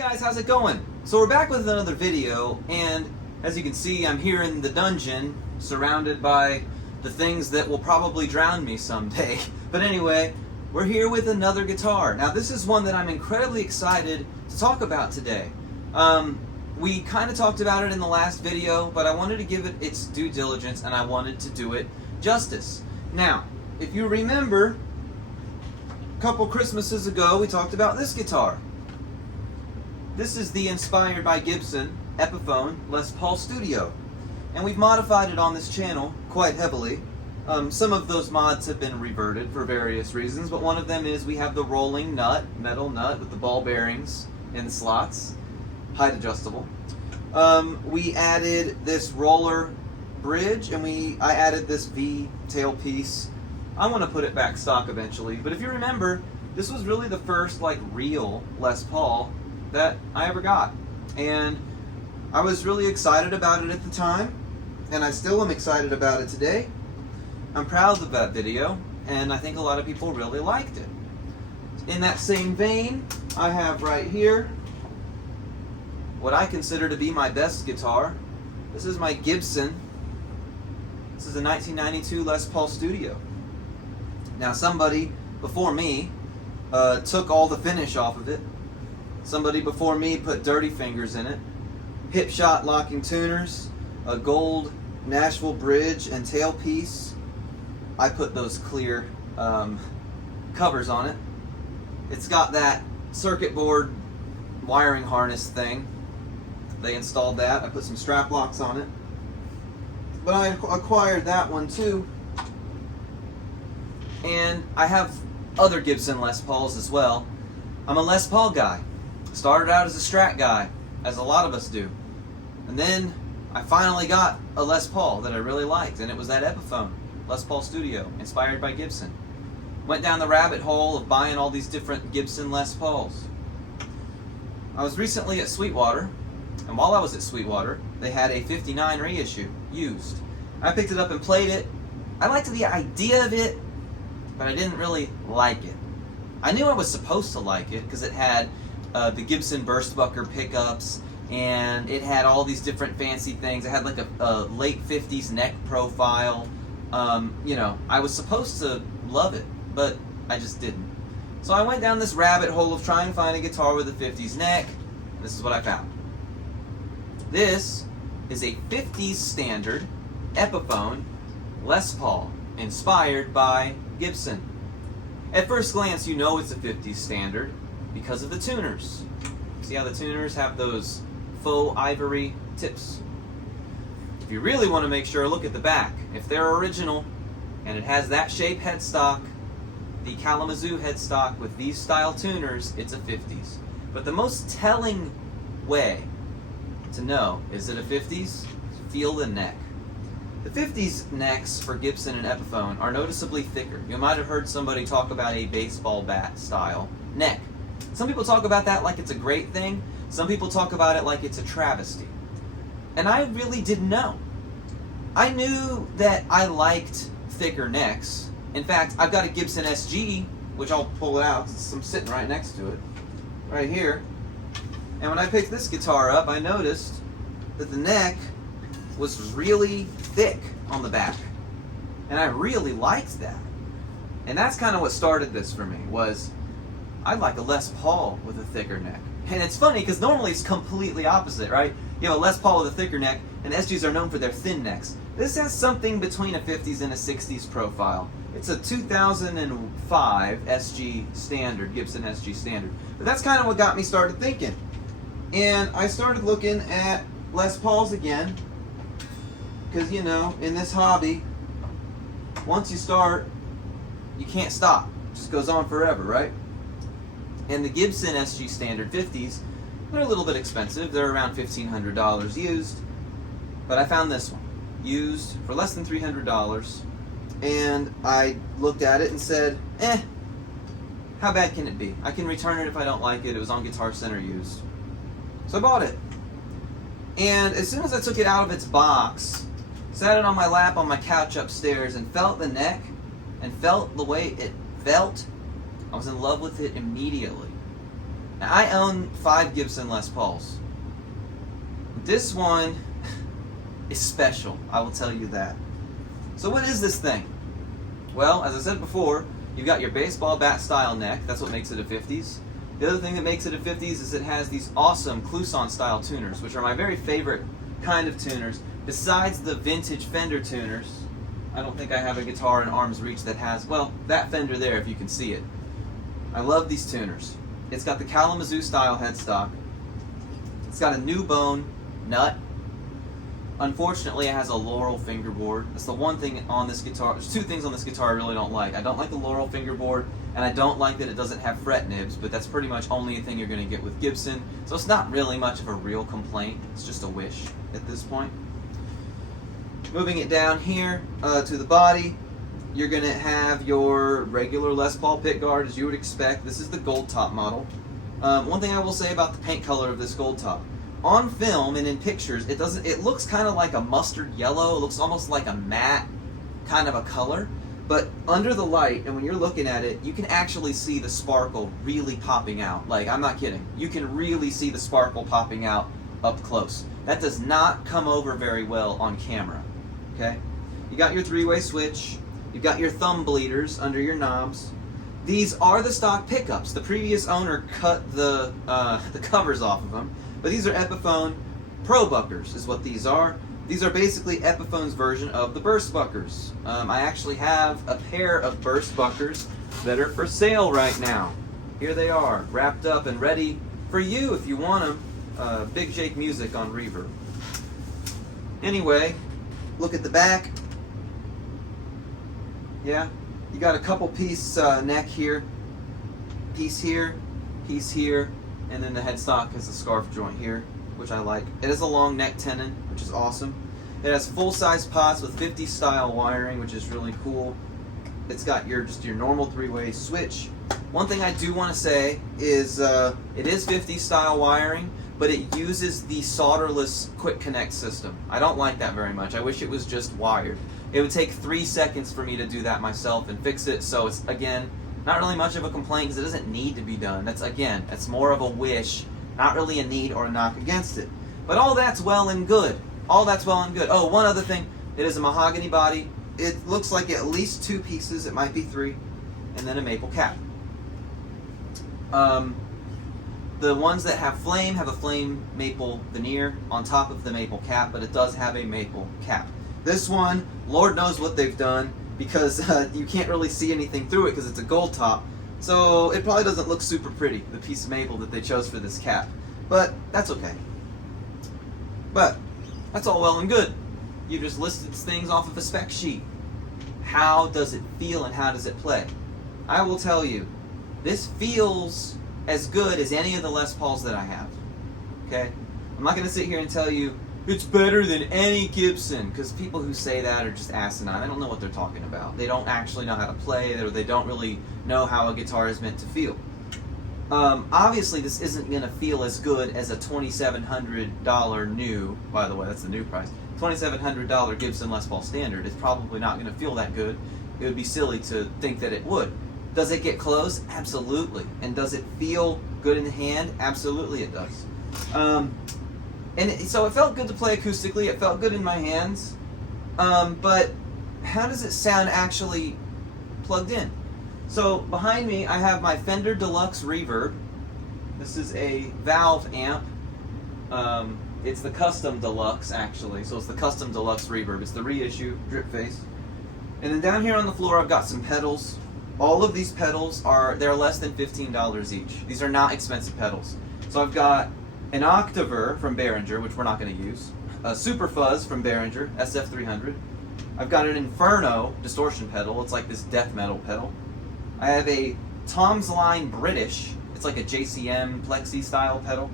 guys, how's it going? So we're back with another video, and as you can see, I'm here in the dungeon, surrounded by the things that will probably drown me someday. But anyway, we're here with another guitar. Now this is one that I'm incredibly excited to talk about today. We kind of talked about it in the last video, but I wanted to give it its due diligence, and I wanted to do it justice. Now, if you remember, a couple Christmases ago, we talked about this guitar. This is the inspired by Gibson Epiphone Les Paul Studio, and we've modified it on this channel quite heavily. Some of those mods have been reverted for various reasons, but one of them is we have the rolling nut, metal nut with the ball bearings in the slots, height adjustable. We added this roller bridge, and I added this V tailpiece. I want to put it back stock eventually, but if you remember, this was really the first like real Les Paul that I ever got, and I was really excited about it at the time, and I still am excited about it today. I'm proud of that video, and I think a lot of people really liked it. In that same vein, I have right here what I consider to be my best guitar. This is my Gibson. This is a 1992 Les Paul Studio. Now somebody before me took all the finish off of it. Somebody before me put dirty fingers in it, hip shot locking tuners, a gold Nashville bridge and tailpiece. I put those clear covers on it. It's got that circuit board wiring harness thing. They installed that. I put some strap locks on it. But I acquired that one too. And I have other Gibson Les Pauls as well. I'm a Les Paul guy. Started out as a Strat guy, as a lot of us do. And then I finally got a Les Paul that I really liked, and it was that Epiphone Les Paul Studio, inspired by Gibson. Went down the rabbit hole of buying all these different Gibson Les Pauls. I was recently at Sweetwater, and while I was at Sweetwater, they had a 59 reissue, used. I picked it up and played it. I liked the idea of it, but I didn't really like it. I knew I was supposed to like it because it had the Gibson Burstbucker pickups, and it had all these different fancy things. It had like a late 50s neck profile. You know, I was supposed to love it, but I just didn't. So I went down this rabbit hole of trying to find a guitar with a 50s neck. This is what I found. This is a 50s standard Epiphone Les Paul, inspired by Gibson. At first glance, you know it's a 50s standard because of the tuners. See how the tuners have those faux ivory tips? If you really want to make sure, look at the back. If they're original and it has that shape headstock, the Kalamazoo headstock with these style tuners, it's a 50s. But the most telling way to know is it a 50s? Feel the neck. The 50s necks for Gibson and Epiphone are noticeably thicker. You might have heard somebody talk about a baseball bat style neck. Some people talk about that like it's a great thing. Some people talk about it like it's a travesty. And I really didn't know. I knew that I liked thicker necks. In fact, I've got a Gibson SG, which I'll pull it out since I'm sitting right next to it, right here. And when I picked this guitar up, I noticed that the neck was really thick on the back. And I really liked that. And that's kind of what started this for me, was I like a Les Paul with a thicker neck. And it's funny because normally it's completely opposite, right? You have a Les Paul with a thicker neck, and SGs are known for their thin necks. This has something between a 50s and a 60s profile. It's a 2005 SG standard, Gibson SG standard. But that's kind of what got me started thinking. And I started looking at Les Pauls again, because, you know, in this hobby, once you start, you can't stop. It just goes on forever, right? And the Gibson SG Standard 50s, they're a little bit expensive. They're around $1,500 used. But I found this one, used for less than $300. And I looked at it and said, how bad can it be? I can return it if I don't like it. It was on Guitar Center used. So I bought it. And as soon as I took it out of its box, sat it on my lap on my couch upstairs and felt the neck and felt the way it felt, I was in love with it immediately. Now, I own 5 Gibson Les Pauls. This one is special, I will tell you that. So what is this thing? Well, as I said before, you've got your baseball bat style neck. That's what makes it a 50s. The other thing that makes it a 50s is it has these awesome Clouson style tuners, which are my very favorite kind of tuners. Besides the vintage Fender tuners, I don't think I have a guitar in arm's reach that has, well, that Fender there if you can see it. I love these tuners. It's got the Kalamazoo style headstock. It's got a new bone nut. Unfortunately, it has a Laurel fingerboard. That's the one thing on this guitar. There's 2 things on this guitar I really don't like. I don't like the Laurel fingerboard, and I don't like that it doesn't have fret nibs, but that's pretty much only a thing you're going to get with Gibson. So it's not really much of a real complaint. It's just a wish at this point. Moving it down here to the body, you're going to have your regular Les Paul pickguard as you would expect. This is the gold top model. One thing I will say about the paint color of this gold top. On film and in pictures, it looks kind of like a mustard yellow. It looks almost like a matte kind of a color. But under the light, and when you're looking at it, you can actually see the sparkle really popping out. Like, I'm not kidding. You can really see the sparkle popping out up close. That does not come over very well on camera. Okay? You got your 3-way switch. You've got your thumb bleeders under your knobs. These are the stock pickups. The previous owner cut the covers off of them. But these are Epiphone Pro Buckers is what these are. These are basically Epiphone's version of the Burst Buckers. I actually have a pair of Burst Buckers that are for sale right now. Here they are, wrapped up and ready for you if you want them. Big Jake Music on Reverb. Anyway, look at the back. Yeah, you got a couple piece neck here, piece here, and then the headstock has a scarf joint here, which I like. It has a long neck tenon, which is awesome. It has full-size pots with 50 style wiring, which is really cool. It's got just your normal 3-way switch. One thing I do want to say is it is 50 style wiring, but it uses the solderless quick connect system. I don't like that very much. I wish it was just wired. It would take 3 seconds for me to do that myself and fix it, so it's, again, not really much of a complaint because it doesn't need to be done. That's more of a wish, not really a need or a knock against it. But all that's well and good. All that's well and good. Oh, one other thing. It is a mahogany body. It looks like at least 2 pieces. It might be 3. And then a maple cap. The ones that have a flame maple veneer on top of the maple cap, but it does have a maple cap. This one, Lord knows what they've done, because you can't really see anything through it because it's a gold top. So it probably doesn't look super pretty, the piece of maple that they chose for this cap. But that's okay. But that's all well and good. You just listed things off of a spec sheet. How does it feel and how does it play? I will tell you, this feels as good as any of the Les Pauls that I have. Okay? I'm not going to sit here and tell you, it's better than any Gibson, because people who say that are just asinine. I don't know what they're talking about. They don't actually know how to play it, or they don't really know how a guitar is meant to feel. Obviously, this isn't going to feel as good as a $2,700 new, by the way, that's the new price, $2,700 Gibson Les Paul Standard. It's probably not going to feel that good. It would be silly to think that it would. Does it get close? Absolutely. And does it feel good in the hand? Absolutely it does. So it felt good to play acoustically. It felt good in my hands. But how does it sound actually plugged in? So behind me, I have my Fender Deluxe Reverb. This is a valve amp. It's the Custom Deluxe, actually. So it's the Custom Deluxe Reverb. It's the reissue drip face. And then down here on the floor, I've got some pedals. All of these pedals they're less than $15 each. These are not expensive pedals. So I've got an Octaver from Behringer, which we're not going to use. A Super Fuzz from Behringer, SF300. I've got an Inferno distortion pedal. It's like this death metal pedal. I have a Tom's Line British. It's like a JCM Plexi style pedal.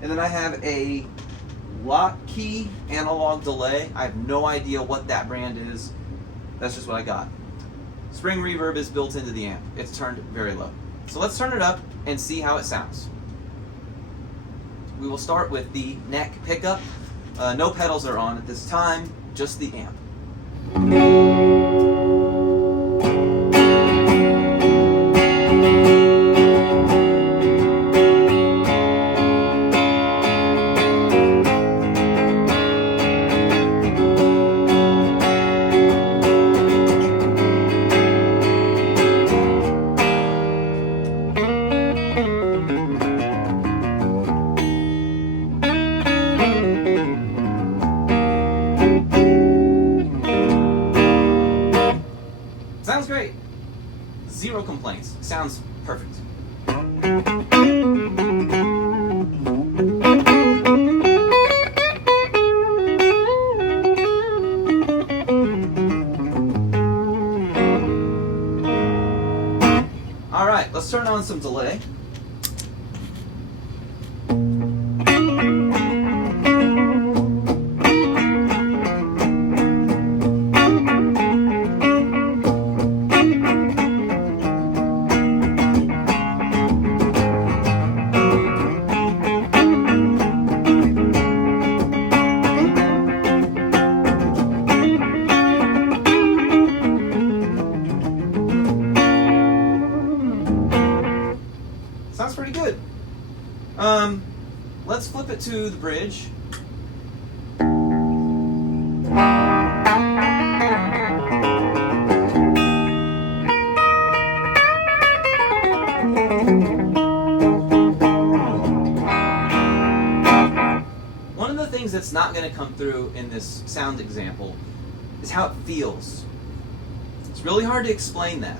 And then I have a Lock-Key analog delay. I have no idea what that brand is. That's just what I got. Spring reverb is built into the amp. It's turned very low. So let's turn it up and see how it sounds. We will start with the neck pickup. No pedals are on at this time, just the amp. sounds perfect. Alright, let's turn on some delay. Sounds pretty good. Let's flip it to the bridge. One of the things that's not going to come through in this sound example is how it feels. It's really hard to explain that.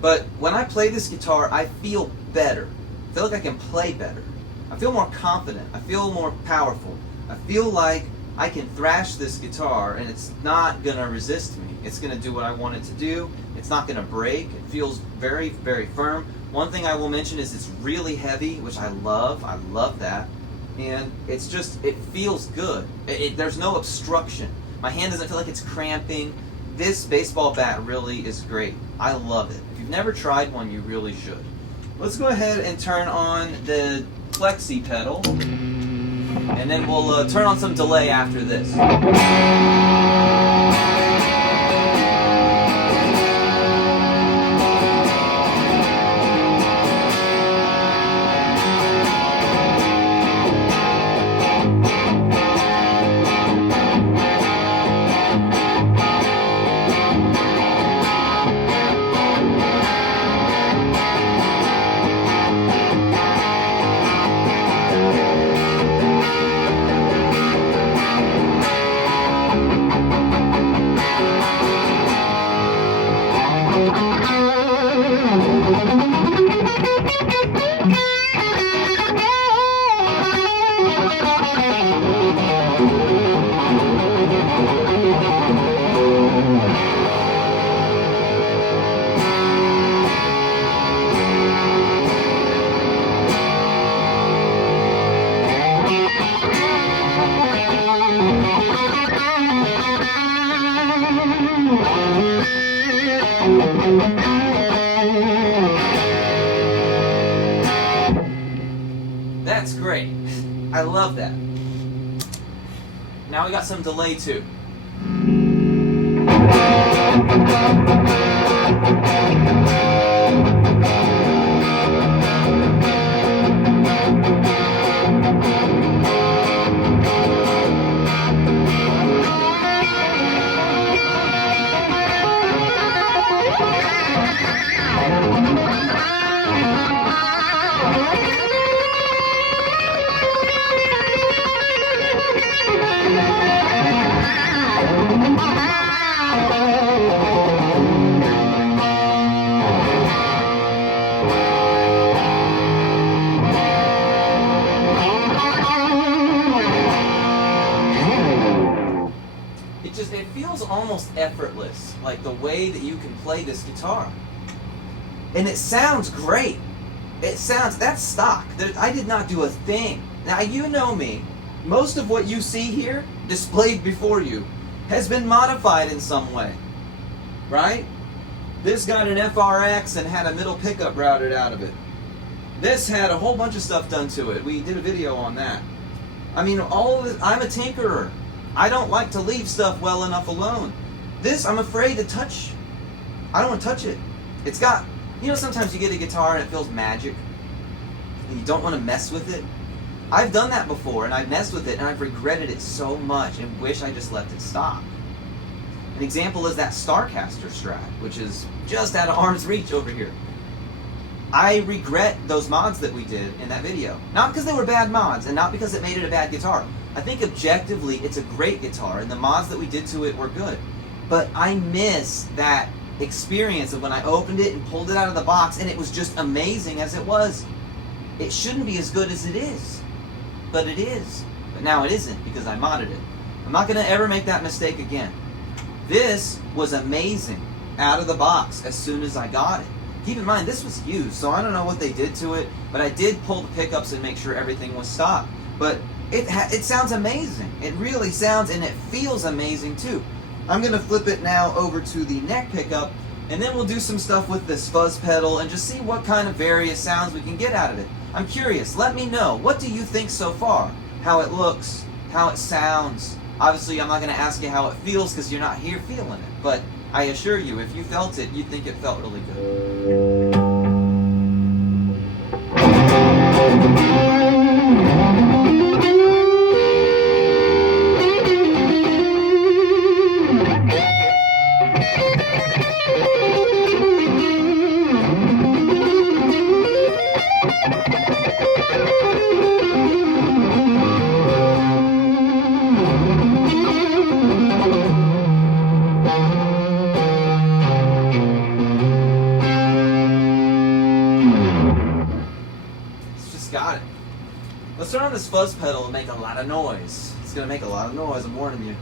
But when I play this guitar, I feel better. I feel like I can play better. I feel more confident. I feel more powerful. I feel like I can thrash this guitar and it's not going to resist me. It's going to do what I want it to do. It's not going to break. It feels very, very firm. One thing I will mention is it's really heavy, which I love. I love that. And it's just, it feels good. There's no obstruction. My hand doesn't feel like it's cramping. This baseball bat really is great. I love it. If you've never tried one, you really should. Let's go ahead and turn on the plexi pedal, and then we'll turn on some delay after this. That's great. I love that. Now we got some delay too. It feels almost effortless, like the way that you can play this guitar. And it sounds great. That's stock. I did not do a thing. Now, you know me. Most of what you see here, displayed before you, has been modified in some way. Right? This got an FRX and had a middle pickup routed out of it. This had a whole bunch of stuff done to it. We did a video on that. I mean, all of this, I'm a tinkerer. I don't like to leave stuff well enough alone. This, I'm afraid to touch. I don't want to touch it. It's got, you know, sometimes you get a guitar and it feels magic, and you don't want to mess with it. I've done that before, and I've messed with it, and I've regretted it so much and wish I just left it stop. An example is that Starcaster Strat, which is just out of arm's reach over here. I regret those mods that we did in that video. Not because they were bad mods, and not because it made it a bad guitar. I think objectively it's a great guitar, and the mods that we did to it were good. But I miss that experience of when I opened it and pulled it out of the box, and it was just amazing as it was. It shouldn't be as good as it is, but it is. But now it isn't because I modded it. I'm not going to ever make that mistake again. This was amazing out of the box as soon as I got it. Keep in mind, this was used, so I don't know what they did to it, but I did pull the pickups and make sure everything was stock. But it sounds amazing. It really sounds, and it feels amazing too. I'm going to flip it now over to the neck pickup, and then we'll do some stuff with this fuzz pedal and just see what kind of various sounds we can get out of it. I'm curious. Let me know. What do you think so far? How it looks, how it sounds. Obviously, I'm not going to ask you how it feels because you're not here feeling it, but I assure you, if you felt it, you'd think it felt really good. Got it. Let's turn on this fuzz pedal and make a lot of noise. It's going to make a lot of noise, I'm warning you.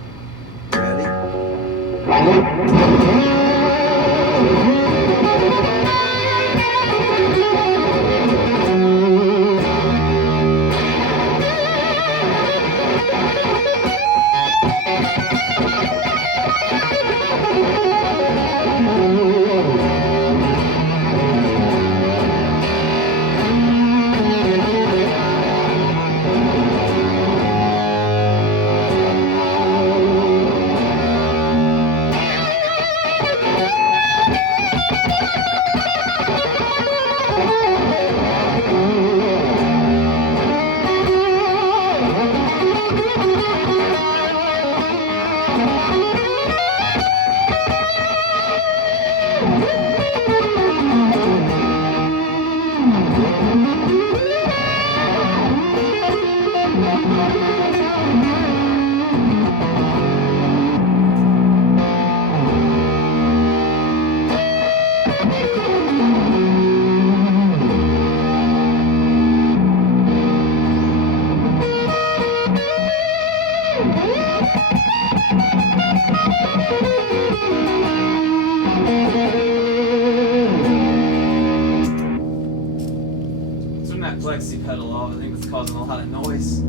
Turn that plexi pedal off. I think it's causing a lot of noise.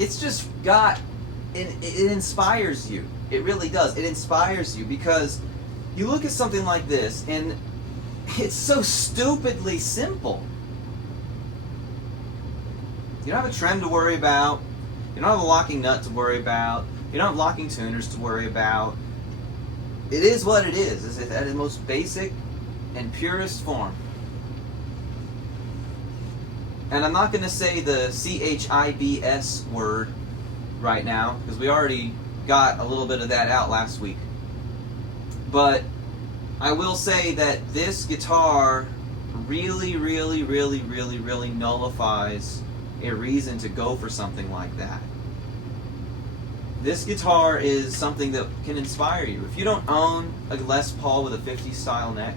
It's just got, it inspires you. It really does. It inspires you because you look at something like this and it's so stupidly simple. You don't have a trem to worry about. You don't have a locking nut to worry about. You don't have locking tuners to worry about. It is what it is. It's at its most basic and purest form. And I'm not going to say the CHIBS word right now because we already got a little bit of that out last week. But I will say that this guitar really nullifies a reason to go for something like that. This guitar is something that can inspire you. If you don't own a Les Paul with a 50s style neck,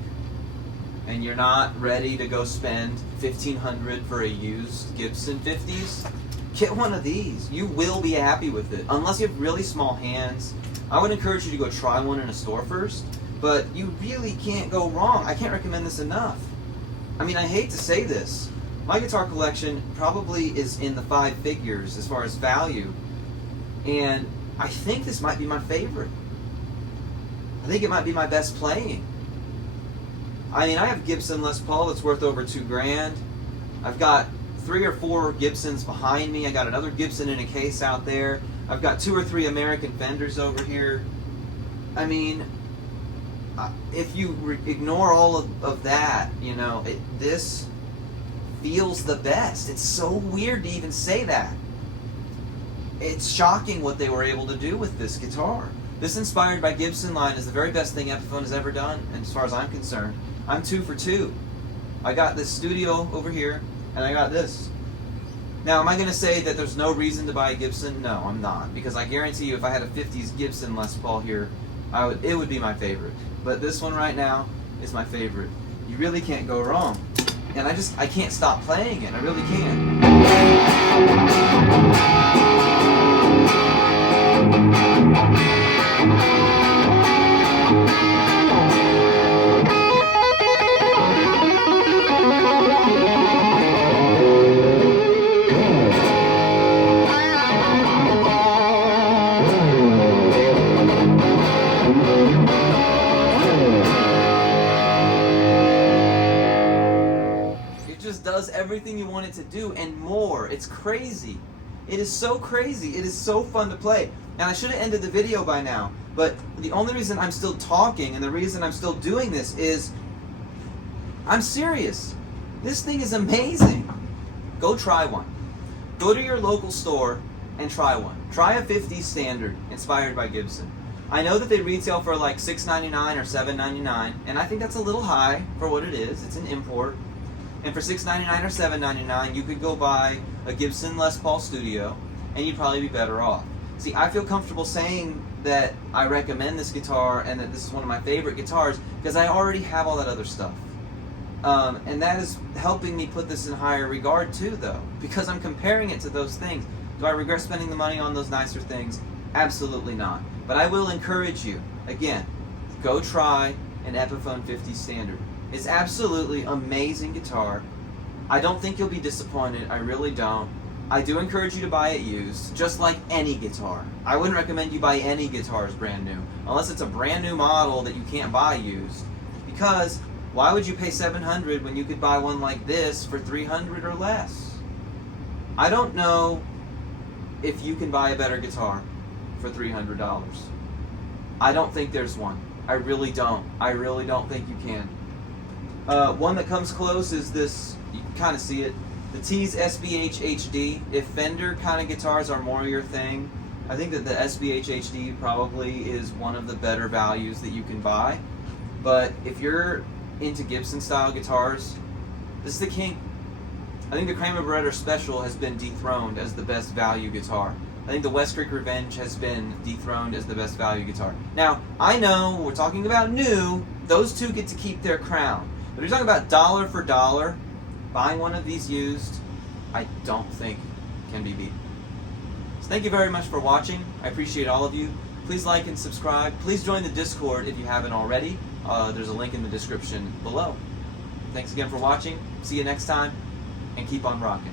and you're not ready to go spend $1,500 for a used Gibson 50s, get one of these. You will be happy with it. Unless you have really small hands, I would encourage you to go try one in a store first, but you really can't go wrong. I can't recommend this enough. I mean, I hate to say this. My guitar collection probably is in the 5 figures as far as value, and I think this might be my favorite. I think it might be my best playing. I mean, I have Gibson Les Paul that's worth over $2,000. I've got 3 or 4 Gibsons behind me. I got another Gibson in a case out there. I've got 2 or 3 American Fenders over here. I mean, if you ignore all of that, you know, this feels the best. It's so weird to even say that. It's shocking what they were able to do with this guitar. This Inspired by Gibson line is the very best thing Epiphone has ever done, and as far as I'm concerned. I'm 2 for 2. I got this Studio over here, and I got this. Now, am I going to say that there's no reason to buy a Gibson? No, I'm not, because I guarantee you if I had a 50s Gibson Les Paul here, it would be my favorite. But this one right now is my favorite. You really can't go wrong. And I can't stop playing it. I really can't. Does everything you want it to do and more. It's crazy. It is so crazy. It is so fun to play. And I should have ended the video by now, but the only reason I'm still talking and the reason I'm still doing this is I'm serious. This thing is amazing. Go try one. Go to your local store and try one. Try a 50 Standard Inspired by Gibson. I know that they retail for like $6.99 or $7.99, and I think that's a little high for what it is. It's an import. And for $6.99 or $7.99, you could go buy a Gibson Les Paul Studio, and you'd probably be better off. See, I feel comfortable saying that I recommend this guitar and that this is one of my favorite guitars because I already have all that other stuff. And that is helping me put this in higher regard too, though, because I'm comparing it to those things. Do I regret spending the money on those nicer things? Absolutely not. But I will encourage you, again, go try an Epiphone 50 Standard. It's absolutely amazing guitar. I don't think you'll be disappointed. I really don't. I do encourage you to buy it used, just like any guitar. I wouldn't recommend you buy any guitars brand new, unless it's a brand new model that you can't buy used. Because why would you pay $700 when you could buy one like this for $300 or less? I don't know if you can buy a better guitar for $300. I don't think there's one. I really don't. I really don't think you can. One that comes close is this, you can kind of see it, the T's SBH HD. If Fender kind of guitars are more your thing, I think that the SBH HD probably is one of the better values that you can buy. But if you're into Gibson style guitars, this is the king. I think the Kramer Barretta Special has been dethroned as the best value guitar. I think the West Creek Revenge has been dethroned as the best value guitar. Now, I know we're talking about new, those two get to keep their crown. But if you're talking about dollar for dollar, buying one of these used, I don't think can be beat. So thank you very much for watching. I appreciate all of you. Please like and subscribe. Please join the Discord if you haven't already. There's a link in the description below. Thanks again for watching. See you next time, and keep on rocking.